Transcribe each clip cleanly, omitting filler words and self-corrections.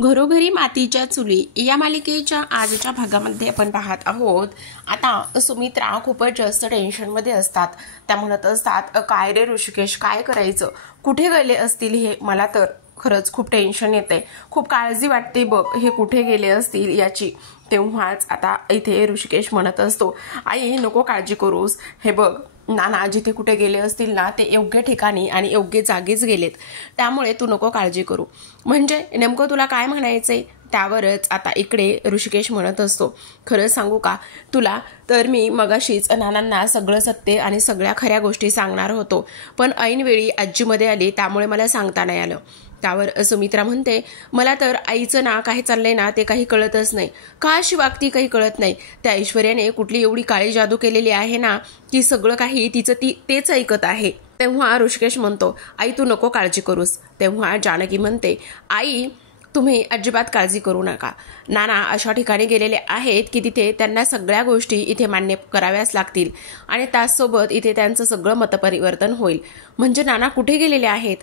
घरोघरी मातीच्या चुली या मालिकेच्या आजच्या भागामध्ये आपण पाहत आहोत. आता सुमित्रा खूपच जास्त टेन्शनमध्ये असतात. त्या म्हणत असतात, काय रे ऋषिकेश, काय करायचं, कुठे गेले असतील हे, मला तर खरंच खूप टेन्शन येते, खूप काळजी वाटते बघ, हे कुठे गेले असतील याची. तेव्हाच आता इथे ऋषिकेश म्हणत असतो, आई नको काळजी करूस, हे बघ नाना जिथे कुठे गेले असतील ना ते योग्य ठिकाणी आणि योग्य जागीच गेलेत, त्यामुळे तू नको काळजी करू. म्हणजे नेमकं तुला काय म्हणायचंय? त्यावरच आता इकडे ऋषिकेश म्हणत असतो, खरंच सांगू का तुला, तर मी मगाशीच नानांना सगळं सत्य आणि सगळ्या खऱ्या गोष्टी सांगणार होतो, पण ऐनवेळी आजीमध्ये आली त्यामुळे मला सांगता नाही आलं. त्यावर सुमित्रा म्हणते, मला तर आईचं ना काय चाललंय ना ते काही कळतच नाही, का अशी वागती काही कळत नाही. त्या ऐश्वर्याने कुठली एवढी काळी जादू केलेली आहे ना की सगळं काही तिचं तेच ऐकत आहे. तेव्हा ऋषिकेश म्हणतो, आई तू नको काळजी करूस. तेव्हा जानकी म्हणते, आई तुम्ही अजिबात काळजी करू नका, नाना अशा ठिकाणी गेलेले आहेत की तिथे त्यांना सगळ्या गोष्टी इथे मान्य कराव्याच लागतील आणि त्याचसोबत इथे त्यांचं सगळं मतपरिवर्तन होईल. म्हणजे नाना कुठे गेलेले आहेत?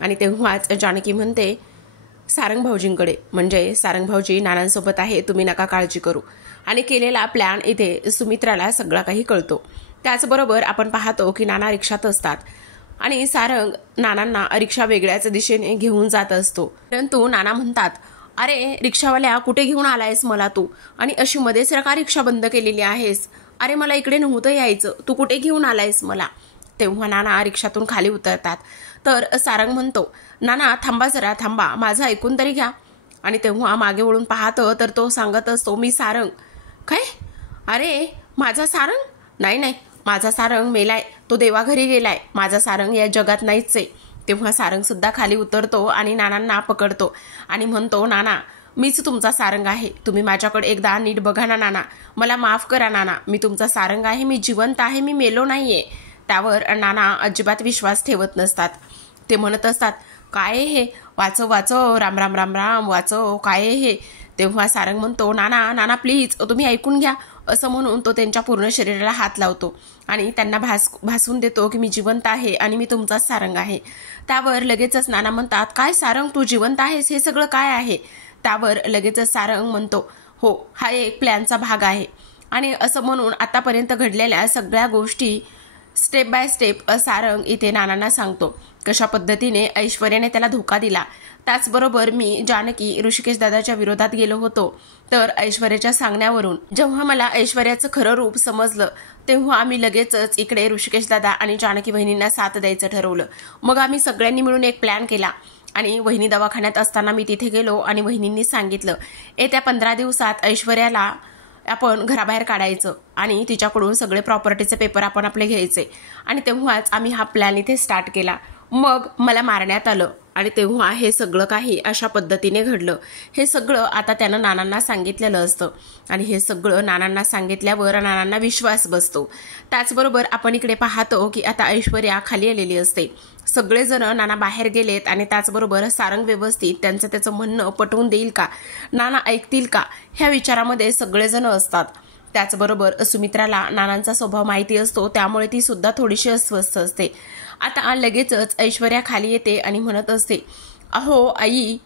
आणि तेव्हाच जानकी म्हणते, सारंग भाऊजींकडे, म्हणजे सारंग भाऊजी नानांसोबत आहे, तुम्ही नका काळजी करू. आणि केलेला प्लॅन इथे सुमित्राला सगळा काही कळतो. त्याचबरोबर आपण पाहतो की नाना रिक्षात असतात आणि सारंग नानांना रिक्षा वेगळ्याच दिशेने घेऊन जात असतो. परंतु नाना म्हणतात, अरे रिक्षावाल्या कुठे घेऊन आलायस मला तू, आणि अशी मध्येच का रिक्षा बंद केलेली आहेस? अरे मला इकडे नव्हतं यायचं, तू कुठे घेऊन आलायस मला? तेव्हा नाना रिक्षातून खाली उतरतात. तर सारंग म्हणतो, नाना थांबा जरा, थांबा, माझं ऐकून तरी घ्या. आणि तेव्हा मागे वळून पाहतं तर तो सांगत असतो, मी सारंग. काय? अरे माझा सारंग? नाही नाही, माझा सारंग मेलाय, तो देवाघरी गेलाय, माझा सारंग या जगात नाहीच आहे. तेव्हा सारंग सुद्धा खाली उतरतो आणि नानांना पकडतो आणि म्हणतो, नाना मीच तुमचा सारंग आहे, तुम्ही माझ्याकडे एकदा नीट बघा ना नाना, मला माफ करा नाना, मी तुमचा सारंग आहे, मी जिवंत आहे, मी मेलो नाहीये. त्यावर नाना अजिबात विश्वास ठेवत नसतात. ते म्हणत असतात, काय हे, वाचव वाचव, राम राम राम राम, वाचव, काय हे? तेव्हा सारंग म्हणतो, नाना नाना प्लीज तुम्ही ऐकून घ्या, असं म्हणून तो त्यांच्या पूर्ण शरीराला हात लावतो आणि त्यांना भासून देतो की मी जिवंत आहे आणि मी तुमचाच सारंग आहे. त्यावर लगेचच नाना म्हणतात, काय सारंग तू जिवंत आहेस, हे सगळं काय आहे? त्यावर लगेचच सारंग म्हणतो, हो हा एक प्लॅनचा भाग आहे. आणि असं म्हणून आतापर्यंत घडलेल्या सगळ्या गोष्टी स्टेप बाय स्टेप सारंग इथे नानांना सांगतो, कशा पद्धतीने ऐश्वर्याने त्याला धोका दिला. त्याचबरोबर मी जानकी ऋषिकेश दादाच्या विरोधात गेलो होतो, तर ऐश्वर्याच्या सांगण्यावरून जेव्हा मला ऐश्वर्याचं खरं रूप समजलं तेव्हा आम्ही लगेचच इकडे ऋषिकेश दादा आणि जानकी बहिणींना साथ द्यायचं ठरवलं. मग आम्ही सगळ्यांनी मिळून एक प्लॅन केला आणि वहिनी दवाखान्यात असताना मी तिथे गेलो आणि वहिनींनी सांगितलं, येत्या 15 दिवसात ऐश्वर्याला आपण घराबाहेर काढायचं आणि तिच्याकडून सगळे प्रॉपर्टीचे पेपर आपण आपले घ्यायचे. आणि तेव्हाच आम्ही हा प्लॅन इथे स्टार्ट केला. मग मला मारण्यात आलं आणि तेव्हा हे सगळं काही अशा पद्धतीने घडलं. हे सगळं आता त्यानं नानांना सांगितलेलं असतं आणि हे सगळं नानांना सांगितल्यावर नानांना विश्वास बसतो. त्याचबरोबर आपण इकडे पाहतो की आता ऐश्वर्या खाली आलेली असते. सगळेजण नाना बाहेर गेलेत आणि त्याचबरोबर सारंग व्यवस्थित त्याचं म्हणणं पटवून देईल का, नाना ऐकतील का, ह्या विचारामध्ये सगळेजण असतात. त्याचबरोबर सुमित्राला नानांचा स्वभाव माहिती असतो, त्यामुळे ती सुद्धा थोडीशी अस्वस्थ असते. आता लगेचच ऐश्वर्या खाली येते आणि म्हणत असते, अहो आई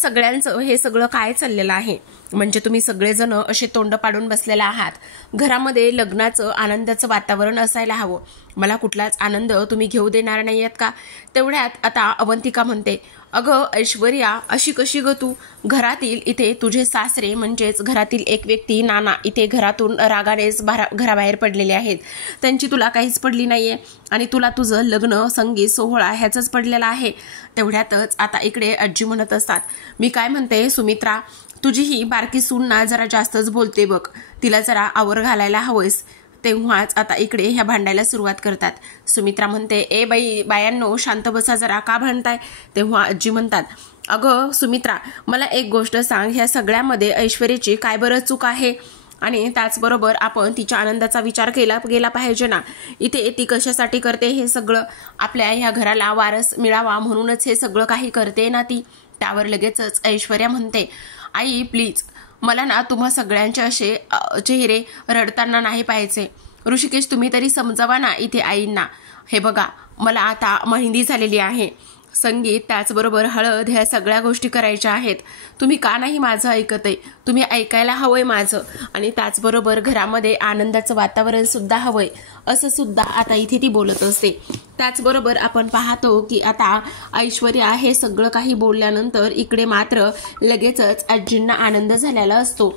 सगळ्यांचं हे सगळं काय चाललेलं आहे? म्हणजे तुम्ही सगळेजण असे तोंड पाडून बसलेला आहात. घरामध्ये लग्नाचं आनंदाचं वातावरण असायला हवं, मला कुठलाच आनंद तुम्ही घेऊ देणार नाहीयेत का? तेवढ्यात आता अवंतिका म्हणते, अगं ऐश्वर्या अशी कशी ग तू? घरातील इथे तुझे सासरे म्हणजेच घरातील एक व्यक्ती नाना इथे घरातून रागानेच घराबाहेर पडलेले आहेत, त्यांची तुला काहीच पडली नाहीये आणि तुला तुझं लग्न संगीत सोहळा ह्याचंच पडलेला आहे. तेवढ्यातच आता इकडे आजी म्हणत असतात, मी काय म्हणते सुमित्रा, तुझी ही बारकी सून ना जरा जास्तच बोलते बघ, तिला जरा आवर घालायला हवंस. तेव्हाच आता इकडे ह्या भांडायला सुरुवात करतात. सुमित्रा म्हणते, ए बायांनो शांत बसा जरा, का भांडताय? तेव्हा आजी म्हणतात, अगं सुमित्रा मला एक गोष्ट सांग, ह्या सगळ्यामध्ये ऐश्वर्याची काय बरं चूक आहे? आणि त्याचबरोबर आपण तिच्या आनंदाचा विचार केला गेला पाहिजे ना, इथे ती कशासाठी करते हे सगळं? आपल्या ह्या घराला वारस मिळावा म्हणूनच हे सगळं काही करते ना ती. त्यावर लगेचच ऐश्वर्या म्हणते, आई प्लीज मला ना तुम्हा सगळ्यांचे असे चेहरे रडताना नाही पाहायचे. ऋषिकेश तुम्ही तरी समजावा ना इथे आईंना. हे बघा मला आता मेहंदी झालेली आहे, संगीत त्याचबरोबर हळद ह्या सगळ्या गोष्टी करायच्या आहेत. तुम्ही का नाही माझं ऐकत आहे? तुम्ही ऐकायला हवंय माझं. आणि त्याचबरोबर घरामध्ये आनंदाचं वातावरण सुद्धा हवंय असं सुद्धा आता इथे ती बोलत असते. त्याचबरोबर आपण पाहतो की आता ऐश्वर्या हे सगळं काही बोलल्यानंतर इकडे मात्र लगेचच आजींना आनंद झालेला असतो.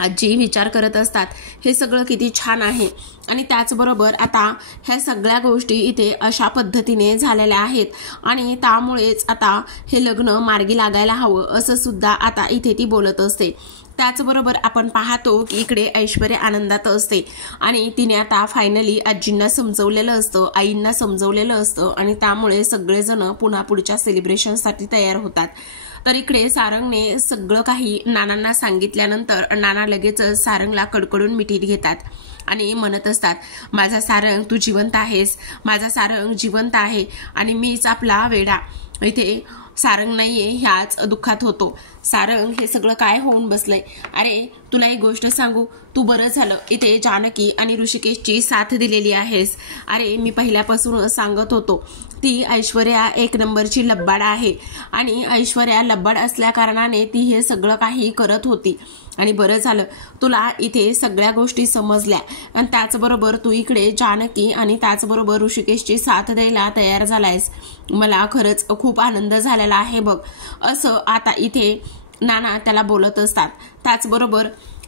आजी विचार करत असतात हे सगळं किती छान आहे. आणि त्याचबरोबर आता ह्या सगळ्या गोष्टी इथे अशा पद्धतीने झालेल्या आहेत आणि त्यामुळेच आता हे लग्न मार्गी लागायला हवं असं सुद्धा आता इथे ती बोलत असते. त्याचबरोबर आपण पाहतो की इकडे ऐश्वर्या आनंदात असते आणि तिने आता फायनली आजींना समजवलेलं असतं, आईंना समजवलेलं असतं आणि त्यामुळे सगळेजण पुन्हा पुढच्या सेलिब्रेशनसाठी तयार होतात. तर इकडे सारंगने सगळं काही नानांना सांगितल्यानंतर नाना लगेचच सारंगला कडकडून मिठीत घेतात आणि म्हणत असतात, माझा सारंग तू जिवंत आहेस, माझा सारंग जिवंत आहे आणि मीच आपला वेडा. इथे सारंग नाहीये ह्याच दुःखात होतो. सारंग हे सगळं काय होऊन बसलंय? अरे तुला एक गोष्ट सांगू, तू बरं झालं इथे जानकी आणि ऋषिकेशची साथ दिलेली आहेस. अरे मी पहिल्यापासूनच सांगत होतो ती ऐश्वर्या एक नंबरची लब्बाड आहे आणि ऐश्वर्या लब्बाड असल्या कारणाने ती हे सगळं काही करत होती. आणि बरं झालं तुला इथे सगळ्या गोष्टी समजल्या आणि त्याचबरोबर तू इकडे जानकी आणि त्याचबरोबर ऋषिकेशची साथ द्यायला तयार झालायस. मला खरंच खूप आनंद झालेला आहे बघ असं आता इथे नाना त्याला बोलत असतात. त्याचबरोबर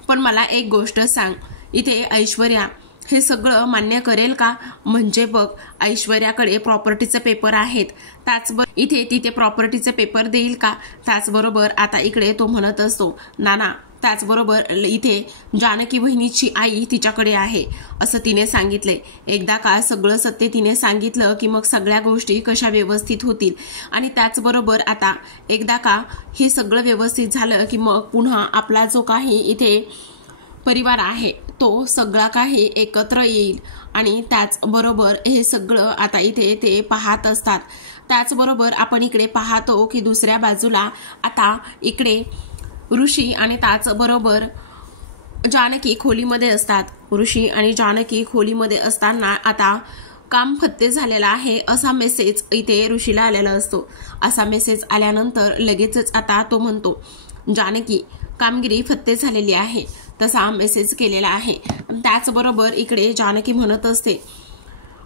पण मला एक गोष्ट सांग, इथे ऐश्वर्या हे सगळं मान्य करेल का? म्हणजे बघ ऐश्वर्याकडे प्रॉपर्टीचे पेपर आहेत, त्याचबरोबर इथे तिथे प्रॉपर्टीचे पेपर देईल का? त्याचबरोबर आता इकडे तो म्हणत असतो, नाना त्याचबरोबर इथे जानकी बहिणीची आई तिच्याकडे आहे असं तिने सांगितले. एकदा का सगळं सत्य तिने सांगितलं की मग सगळ्या गोष्टी कशा व्यवस्थित होतील. आणि त्याचबरोबर आता एकदा का हे सगळं व्यवस्थित झालं की मग पुन्हा आपला जो काही इथे परिवार आहे तो सगळा काही एकत्र येईल. आणि त्याचबरोबर हे सगळं आता इथे ते पाहत असतात. त्याचबरोबर आपण इकडे पाहतो की दुसऱ्या बाजूला आता इकडे ऋषी आणि त्याचबरोबर जानकी खोलीमध्ये असतात. ऋषी आणि जानकी खोलीमध्ये असताना आता काम फत्ते झालेला आहे असा मेसेज इथे ऋषीला आलेला असतो. असा मेसेज आल्यानंतर लगेचच आता तो म्हणतो, जानकी कामगिरी फत्ते झालेली आहे तसा मेसेज केलेला आहे. त्याचबरोबर इकडे जानकी म्हणत असते,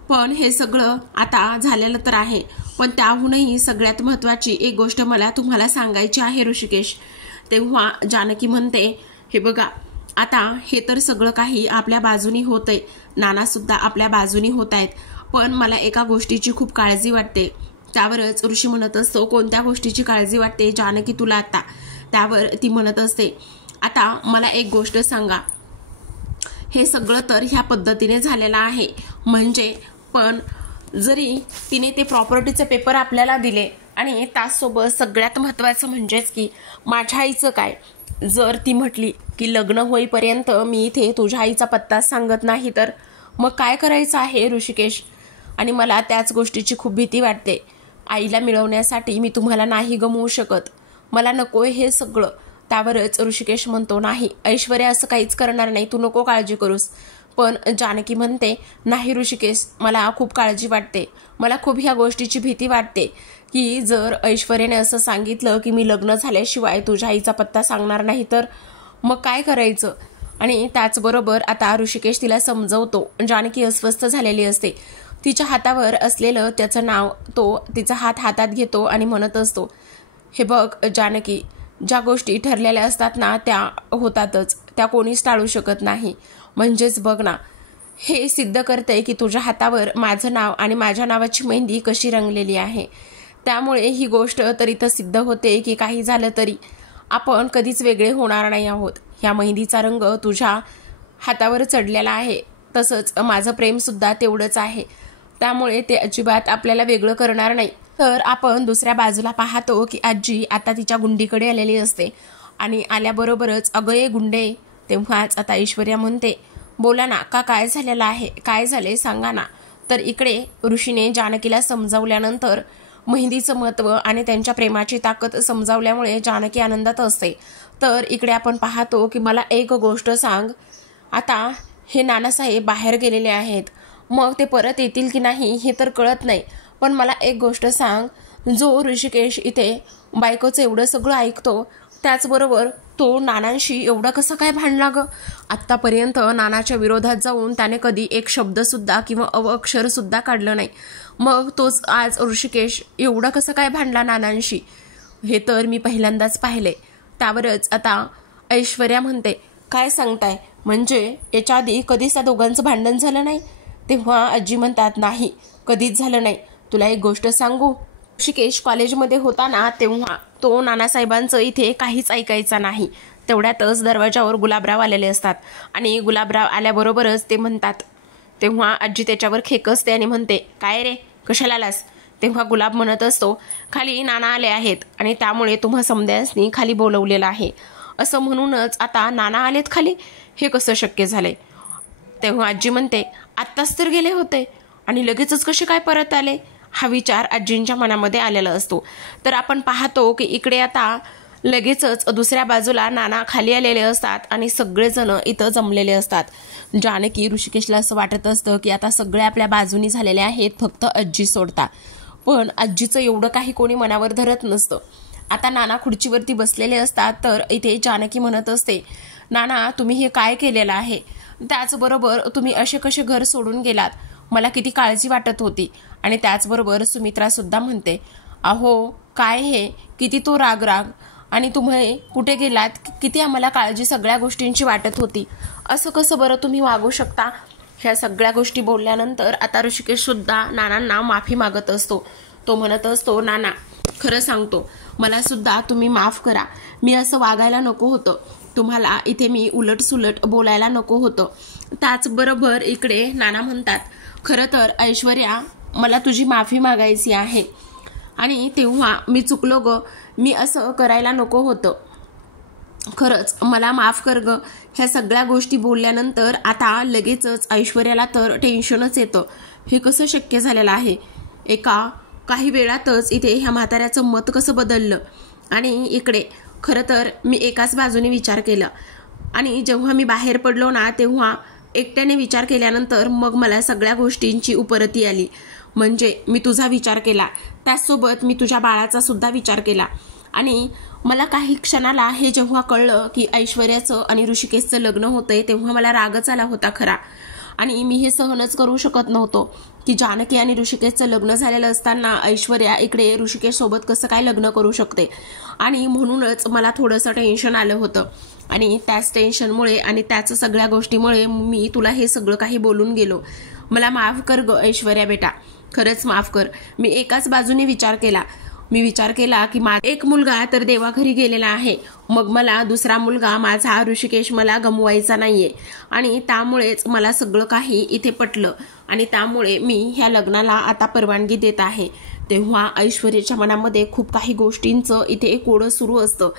पण हे सगळं आता झालेलं तर आहे, पण त्याहूनही सगळ्यात महत्वाची एक गोष्ट मला तुम्हाला सांगायची आहे ऋषिकेश. तेव्हा जानकी म्हणते, हे बघा आता हे तर सगळं काही आपल्या बाजूनी होतंय, नाना सुद्धा आपल्या बाजूनी होत आहेत, पण मला एका गोष्टीची खूप काळजी वाटते. त्यावरच ऋषी म्हणत असतो, कोणत्या गोष्टीची काळजी वाटते जानकी तुला आता? त्यावर ती म्हणत असते, आता मला एक गोष्ट सांगा, हे सगळं तर ह्या पद्धतीने झालेलं आहे म्हणजे पण जरी तिने ते प्रॉपर्टीचे पेपर आपल्याला दिले आणि त्यासोबत सगळ्यात महत्त्वाचं म्हणजेच की माझ्या आईचं काय? जर ती म्हटली की लग्न होईपर्यंत मी इथे तुझ्या आईचा पत्ता सांगत नाही तर मग काय करायचं आहे ऋषिकेश? आणि मला त्याच गोष्टीची खूप भीती वाटते. आईला मिळवण्यासाठी मी तुम्हाला नाही गमवू शकत, मला नकोय हे सगळं. त्यावरच ऋषिकेश म्हणतो, नाही ऐश्वर्या असं काहीच करणार नाही, तू नको काळजी करूस. पण जानकी म्हणते, नाही ऋषिकेश मला खूप काळजी वाटते, मला खूप ह्या गोष्टीची भीती वाटते की जर ऐश्वर्याने असं सांगितलं की मी लग्न झाल्याशिवाय तुझ्या आईचा पत्ता सांगणार नाही तर मग काय करायचं? आणि त्याचबरोबर आता ऋषिकेश तिला समजवतो. जानकी अस्वस्थ झालेली असते, तिच्या हातावर असलेलं त्याचं नाव तो तिचा हात हातात घेतो आणि म्हणत असतो, हे बघ जानकी, ज्या गोष्टी ठरलेल्या असतात ना त्या होतातच, त्या कोणीच टाळू शकत नाही. म्हणजेच बघ ना, हे सिद्ध करते की तुझ्या हातावर माझं नाव आणि माझ्या नावाची मेहंदी कशी रंगलेली आहे. त्यामुळे ही गोष्ट तरी तर सिद्ध होते की काही झालं तरी आपण कधीच वेगळे होणार नाही आहोत. ह्या मेहंदीचा रंग तुझ्या हातावर चढलेला आहे, तसंच माझं प्रेमसुद्धा तेवढंच आहे, त्यामुळे ते अजिबात आपल्याला वेगळं करणार नाही. तर आपण दुसऱ्या बाजूला पाहतो की आजी आता तिच्या गुंडीकडे आलेली असते आणि आल्याबरोबरच अगं ये गुंडे. तेव्हाच आता ऐश्वर्या म्हणते, बोला ना का, काय झालेलं आहे, काय झाले सांगा ना. तर इकडे ऋषीने जानकीला समजावल्यानंतर मेहंदीचं महत्त्व आणि त्यांच्या प्रेमाची ताकद समजावल्यामुळे जानकी आनंदात असते. तर इकडे आपण पाहतो की मला एक गोष्ट सांग, आता हे नानासाहेब बाहेर गेलेले आहेत, मग ते परत येतील की नाही हे तर कळत नाही, पण मला एक गोष्ट सांग, जो ऋषिकेश इथे बायकोचं एवढं सगळं ऐकतो, त्याचबरोबर तो नानांशी एवढा कसं काय भांडला ग? आत्तापर्यंत नानाच्या विरोधात जाऊन त्याने कधी एक शब्दसुद्धा किंवा अक्षरसुद्धा काढलं नाही, मग तोच आज ऋषिकेश एवढा कसं काय भांडला नानांशी? हे तर मी पहिल्यांदाच पाहिले. त्यावरच आता ऐश्वर्या म्हणते, काय सांगताय? म्हणजे याच्या आधी कधीच त्या दोघांचं भांडण झालं नाही? तेव्हा आजी म्हणतात, नाही, कधीच झालं नाही. तुला एक गोष्ट सांगू, ऋषिकेश कॉलेजमध्ये होता ना, तेव्हा तो नानासाहेबांचं इथे काहीच ऐकायचा नाही. तेवढ्यातच दरवाजावर गुलाबराव आलेले असतात आणि गुलाबराव आल्याबरोबरच ते म्हणतात, तेव्हा आजी त्याच्यावर खेकसते आणि म्हणते, काय रे, कशाला आलास? तेव्हा गुलाब म्हणत असतो, खाली नाना आले आहेत आणि त्यामुळे तुम्हा समद्यांनी खाली बोलवलेलं आहे. असं म्हणूनच आता नाना आलेत खाली, हे कसं शक्य झालंय? तेव्हा आजी म्हणते, आत्ताच तर गेले होते आणि लगेचच कसे काय परत आले? हा विचार आजींच्या मनामध्ये आलेला असतो. तर आपण पाहतो की इकडे आता लगेचच दुसऱ्या बाजूला नाना खाली आलेले असतात आणि सगळेजण इथं जमलेले असतात. जानकी ऋषिकेशला असं वाटत असतं की आता सगळे आपल्या बाजूनी झालेले आहेत, फक्त आजी सोडता. पण आजीचं एवढं काही कोणी मनावर धरत नसतं. आता नाना खुर्चीवरती बसलेले असतात, तर इथे जानकी म्हणत असते, नाना, तुम्ही हे काय केलेलं आहे? त्याचबरोबर तुम्ही असे कसे घर सोडून गेलात? मला किती काळजी वाटत होती. आणि त्याचबरोबर सुमित्रा सुद्धा म्हणते, अहो काय हे, किती तो राग आणि तुम्ही कुठे गेलात, किती आम्हाला काळजी सगळ्या गोष्टींची वाटत होती. असं कसं बरं तुम्ही वागू शकता? ह्या सगळ्या गोष्टी बोलल्यानंतर आता ऋषिकेश सुद्धा नानांना माफी मागत असतो. तो म्हणत असतो, नाना, खरं सांगतो, मला सुद्धा तुम्ही माफ करा. मी असं वागायला नको होतं. तुम्हाला इथे मी उलटसुलट बोलायला नको होतं. त्याचबरोबर इकडे नाना म्हणतात, खरं तर ऐश्वर्या, मला तुझी माफी मागायची आहे आणि तेव्हा मी चुकलो ग. मी असं करायला नको होतं. खरंच मला माफ कर ग. ह्या सगळ्या गोष्टी बोलल्यानंतर आता लगेचच ऐश्वर्याला तर टेन्शनच येतं. हे कसं शक्य झालेलं आहे? काही वेळातच इथे ह्या म्हाताऱ्याचं मत कसं बदललं? आणि इकडे खरं तर मी एकाच बाजूने विचार केला आणि जेव्हा मी बाहेर पडलो ना, तेव्हा एकट्याने विचार केल्यानंतर मग मला सगळ्या गोष्टींची उपरती आली. म्हणजे मी तुझा विचार केला, त्याचसोबत मी तुझ्या बाळाचा सुद्धा विचार केला. आणि मला काही क्षणाला हे जेव्हा कळलं की ऐश्वर्याचं आणि ऋषिकेशचं लग्न होतंय, तेव्हा मला रागच आला होता खरा. आणि मी हे सहनच करू शकत नव्हतो की जानकी आणि ऋषिकेशचं लग्न झालेलं असताना ऐश्वर्या इकडे ऋषिकेश सोबत कसं काय लग्न करू शकते. आणि म्हणूनच मला थोडंसं टेन्शन आलं होतं. आणि त्याच टेन्शनमुळे आणि त्याच सगळ्या गोष्टीमुळे मी तुला हे सगळं काही बोलून गेलो. मला माफ कर ग ऐश्वर्या बेटा, खरंच माफ कर. मी एकाच बाजूने विचार केला. मी विचार केला की माझा एक मुलगा तर देवाघरी गेलेला आहे, मग मला दुसरा मुलगा माझा ऋषिकेश मला गमवायचा नाहीये. आणि त्यामुळेच मला सगळं काही इथे पटलं आणि त्यामुळे मी ह्या लग्नाला आता परवानगी देत आहे. तेव्हा ऐश्वर्याच्या मनामध्ये खूप काही गोष्टींचं इथे कोडं सुरू असतं.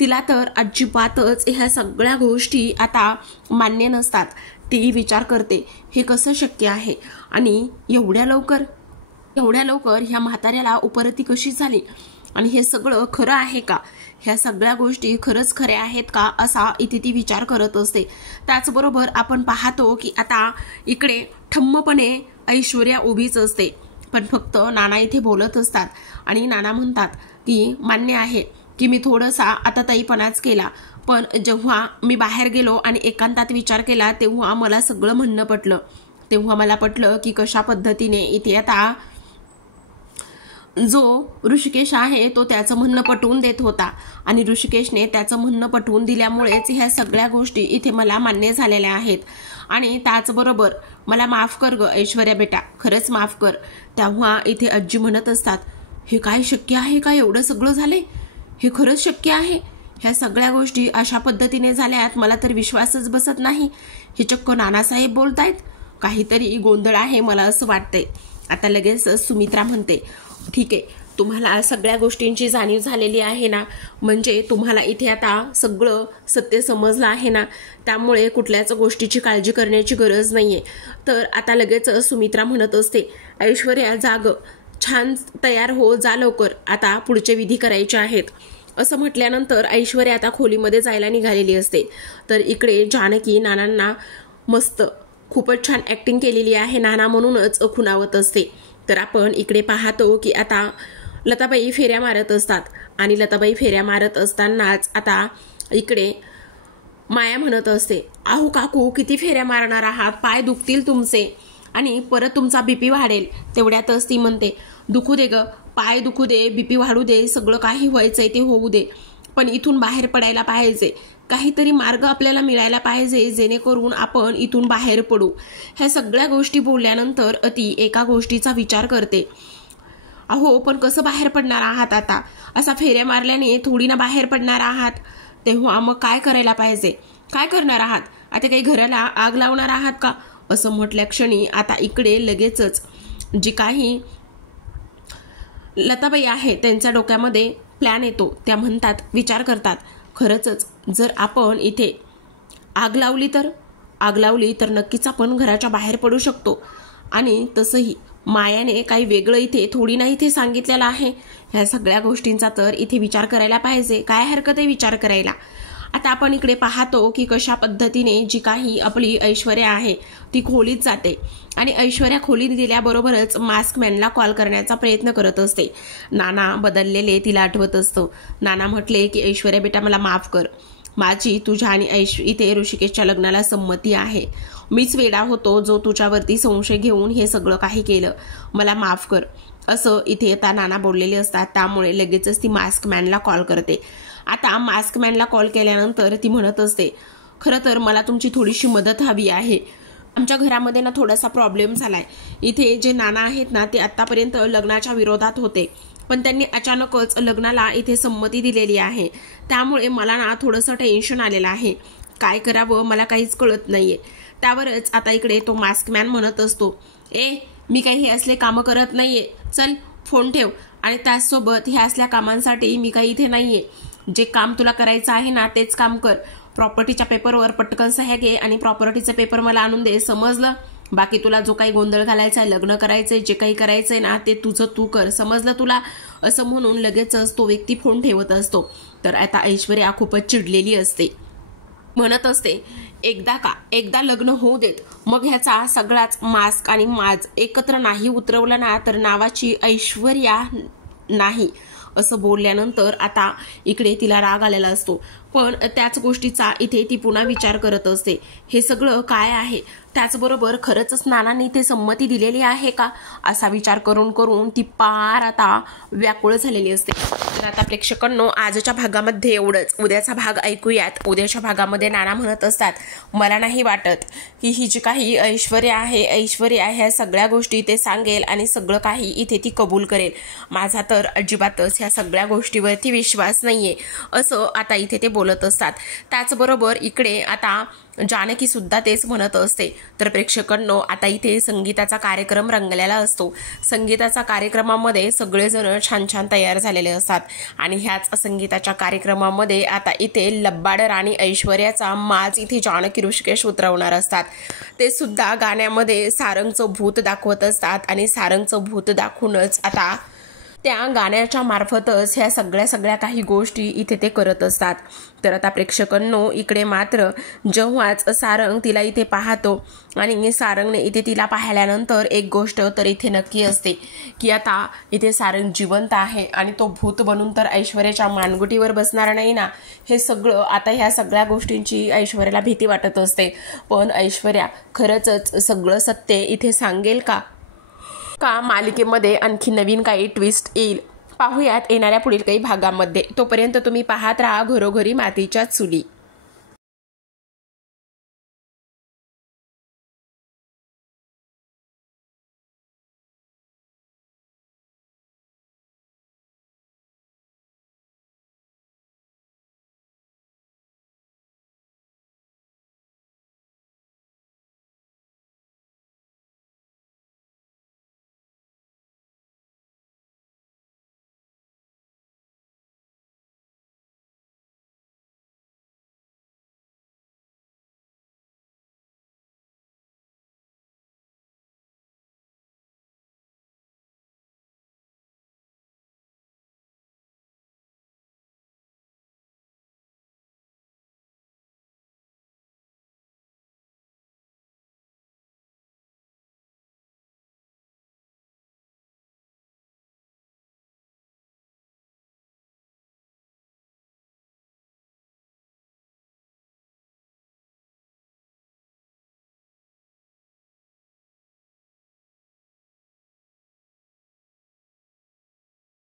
तिला तर अजिबातच ह्या सगळ्या गोष्टी आता मान्य नसतात. ती विचार करते, हे कसं शक्य आहे आणि एवढ्या लवकर ह्या म्हाताऱ्याला उपरती कशी झाली आणि हे सगळं खरं आहे का? ह्या सगळ्या गोष्टी खरंच खऱ्या आहेत का, असा इथे ती विचार करत असते. त्याचबरोबर आपण पाहतो की आता इकडे ठम्मपणे ऐश्वर्या उभीच असते, पण फक्त नाना इथे बोलत असतात. आणि नाना म्हणतात की मान्य आहे की मी थोडासा आता ताईपणाच केला, पण जेव्हा मी बाहेर गेलो आणि एकांतात विचार केला, तेव्हा मला सगळं म्हणणं पटलं. तेव्हा मला पटलं की कशा पद्धतीने इथे आता जो ऋषिकेश आहे तो त्याचं म्हणणं पटवून देत होता आणि ऋषिकेशने त्याचं म्हणणं पटवून दिल्यामुळेच ह्या सगळ्या गोष्टी इथे मला मान्य झालेल्या आहेत. आणि त्याचबरोबर मला माफ कर ग ऐश्वर्या बेटा, खरंच माफ कर. तेव्हा इथे आजी म्हणत असतात, हे काय शक्य आहे का? एवढं सगळं झाले? हे खरंच शक्य आहे? ह्या सगळ्या गोष्टी अशा पद्धतीने झाल्यात, मला तर विश्वासच बसत नाही. हे चक्क नानासाहेब बोलतायत, काहीतरी गोंधळ आहे मला असं वाटतंय. आता लगेच सुमित्रा म्हणते, ठीक आहे, तुम्हाला सगळ्या गोष्टींची जाणीव झालेली आहे ना, म्हणजे तुम्हाला इथे आता सगळं सत्य समजलं आहे ना, त्यामुळे कुठल्याच गोष्टीची काळजी करण्याची गरज नाहीये. तर आता लगेच सुमित्रा म्हणत असते, ऐश्वर्या जाग, छान तयार हो, जा लवकर, आता पुढचे विधी करायचे आहेत. असं म्हटल्यानंतर ऐश्वर्या आता खोलीमध्ये जायला निघालेली असते. तर इकडे जानकी नानांना मस्त खूपच छान ऍक्टिंग केलेली आहे नाना म्हणूनच खुणावत असते. तर आपण इकडे पाहतो की आता लताबाई फेऱ्या मारत असतात आणि लताबाई फेऱ्या मारत असतानाच आता इकडे माया म्हणत असते, अहो काकू किती फेऱ्या मारणार आहात, पाय दुखतील तुमचे आणि परत तुमचा बीपी वाढेल. तेवढ्यातच ती म्हणते, दुखू दे ग, पाय दुखू दे, बीपी वाढू दे, सगळं काही व्हायचंय ते होऊ दे, पण इथून बाहेर पडायला पाहिजे, काहीतरी मार्ग आपल्याला मिळायला पाहिजे जेणेकरून आपण इथून बाहेर पडू. ह्या सगळ्या गोष्टी बोलल्यानंतर ती एका गोष्टीचा विचार करते, अहो पण कसं बाहेर पडणार आहात आता, असा फेऱ्या मारल्याने थोडी ना बाहेर पडणार आहात. तेव्हा मग काय करायला पाहिजे, काय करणार आहात, आता काही घराला आग लावणार आहात का, असं म्हटल्या क्षणी आता इकडे लगेचच जी काही लताबाई आहे त्यांच्या डोक्यामध्ये प्लॅन येतो. त्या म्हणतात, विचार करतात, खरंच जर आपण इथे आग लावली तर नक्कीच आपण घराच्या बाहेर पडू शकतो. आणि तसंही मायाने काही वेगळं इथे थोडी ना इथे सांगितलेलं आहे. ह्या सगळ्या गोष्टींचा तर इथे विचार करायला पाहिजे, काय हरकत आहे विचार करायला. आता आपण इकडे पाहतो की कशा पद्धतीने जी काही आपली ऐश्वर्या आहे ती खोलीत जाते आणि ऐश्वर्या खोलीत गेल्याबरोबरच मास्कमॅनला कॉल करण्याचा प्रयत्न करत असते. नाना बदललेले तिला आठवत असतं. नाना म्हटले की ऐश्वर्या बेटा मला माफ कर, माझी तुझ्या आणि इथे ऋषिकेशच्या लग्नाला संमती आहे, मीच वेडा होतो जो तुझ्यावरती संशय घेऊन हे सगळं काही केलं, मला माफ कर, असं इथे आता नाना बोललेले असतात. त्यामुळे लगेचच ती मास्कमॅनला कॉल करते. आता मास्कमॅनला कॉल केल्यानंतर ती म्हणत असते, खरं तर मला तुमची थोडीशी मदत हवी आहे. आमच्या घरामध्ये ना थोडासा प्रॉब्लेम झालाय. इथे जे नाना आहेत ना ते आतापर्यंत लग्नाच्या विरोधात होते, पण त्यांनी अचानकच लग्नाला इथे संमती दिलेली आहे. त्यामुळे मला ना थोडंसं टेन्शन आलेलं आहे, काय करावं मला काहीच कळत नाहीये. त्यावरच आता इकडे तो मास्कमॅन म्हणत असतो, मी काही हे असले कामं करत नाहीये, चल फोन ठेव, आणि त्याचसोबत ह्या असल्या कामांसाठी मी काही इथे नाहीये, जे काम तुला करायचं आहे ना तेच काम कर. प्रॉपर्टीच्या पेपरवर पटकन सह्या घे आणि प्रॉपर्टीचं पेपर मला आणून दे, समजलं. बाकी तुला जो काही गोंधळ घालायचा आहे, लग्न करायचंय, जे काही करायचंय ना ते तुझं तू कर, समजलं तुला, असं म्हणून लगेचच तो व्यक्ती फोन ठेवत असतो. तर आता ऐश्वर्या खूपच चिडलेली असते, म्हणत असते, एकदा लग्न होऊ देत, मग ह्याचा सगळाच मास्क आणि माज एकत्र नाही उतरवला ना तर नावाची ऐश्वर्या नाही, असं बोलल्यानंतर आता इकडे तिला राग आलेला असतो. पण त्याच गोष्टीचा इथे ती पुन्हा विचार करत असते, हे सगळं काय आहे, त्याचबरोबर खरंच नानांनी ते संमती दिलेली आहे का, असा विचार करून करून ती पार आता व्याकुळ झालेली असते. तर आता प्रेक्षकांनो आजच्या भागामध्ये एवढंच. उद्याचा भाग ऐकूयात. उद्याच्या भागामध्ये नाना म्हणत असतात, मला नाही वाटत की ही जी काही ऐश्वर्या ह्या सगळ्या गोष्टी ते सांगेल आणि सगळं काही इथे ती कबूल करेल, माझा तर अजिबातच ह्या सगळ्या गोष्टीवरती विश्वास नाहीये, असं आता इथे ते बोलत असतात. त्याचबरोबर इकडे आता जानकी सुद्धा तेच म्हणत असते. तर प्रेक्षकांनो आता इथे संगीताचा कार्यक्रम रंगलेला असतो. संगीताच्या कार्यक्रमामध्ये सगळेजण छान छान तयार झालेले असतात आणि ह्याच संगीताच्या कार्यक्रमामध्ये आता इथे लब्बाड राणी ऐश्वर्याचा माज इथे जानकी ऋषिकेश उतरवणार असतात. ते सुद्धा गाण्यामध्ये सारंगचं भूत दाखवत असतात आणि सारंगचं भूत दाखवूनच आता त्या गाण्याच्या मार्फतच ह्या सगळ्या काही गोष्टी इथे ते करत असतात. तर आता प्रेक्षकांनो इकडे मात्र जेव्हाच सारंग तिला इथे पाहतो आणि सारंगने इथे तिला पाहिल्यानंतर एक गोष्ट तर इथे नक्की असते की आता इथे सारंग जिवंत आहे आणि तो भूत बनून तर ऐश्वर्याच्या मानगुटीवर बसणार नाही ना. हे सगळं आता ह्या सगळ्या गोष्टींची ऐश्वर्याला भीती वाटत असते. पण ऐश्वर्या खरंच सगळं सत्य इथे सांगेल का मालिकेमध्ये आणखी नवीन काही ट्विस्ट येईल, पाहूयात येणाऱ्या पुढील काही भागामध्ये. तोपर्यंत तुम्ही पाहत राहा घरोघरी मातीच्या चुली.